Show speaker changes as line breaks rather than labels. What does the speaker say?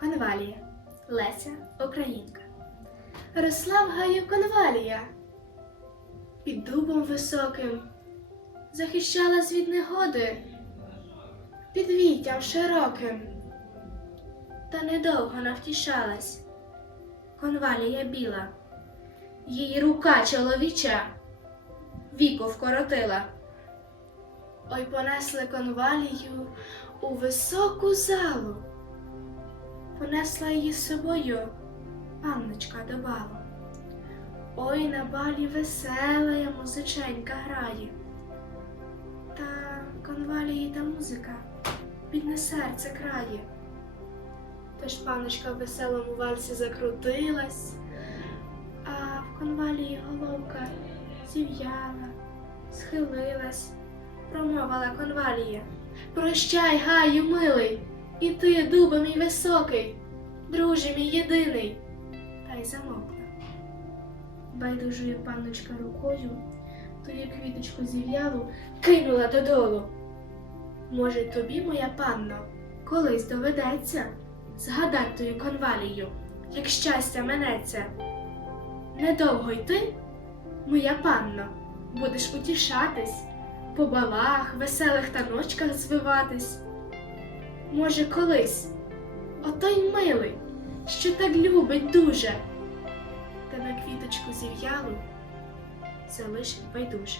Конвалія Леся Українка. Росла в гаю конвалія, під дубом високим, захищалась від негоди, під віттям широким, та недовго навтішалась. Конвалія біла, її рука чоловіча віку вкоротила. Ой понесли конвалію у високу залу. Понесла її з собою панночка до балу. Ой на балі веселая музиченька грає. Та конвалії та музика бідне серце крає. Тож панночка в веселому вальсі закрутилась, а в конвалії головка зів'яла, схилилась, промовила конвалія. Прощай, гаю, милий, і ти, дубе мій високий, друже мій єдиний. Та й замовкла. Байдужує панночка рукою, тою квіточку зів'ялу кинула додолу. Може, тобі, моя панно, колись доведеться згадать тою конвалію, як щастя минеться. Недовго й ти, моя панно, будеш утішатись, по балах, веселих таночках звиватись. Може, колись, отой милий, що так любить дуже, тебе квіточку зів'ялу залишить байдуже.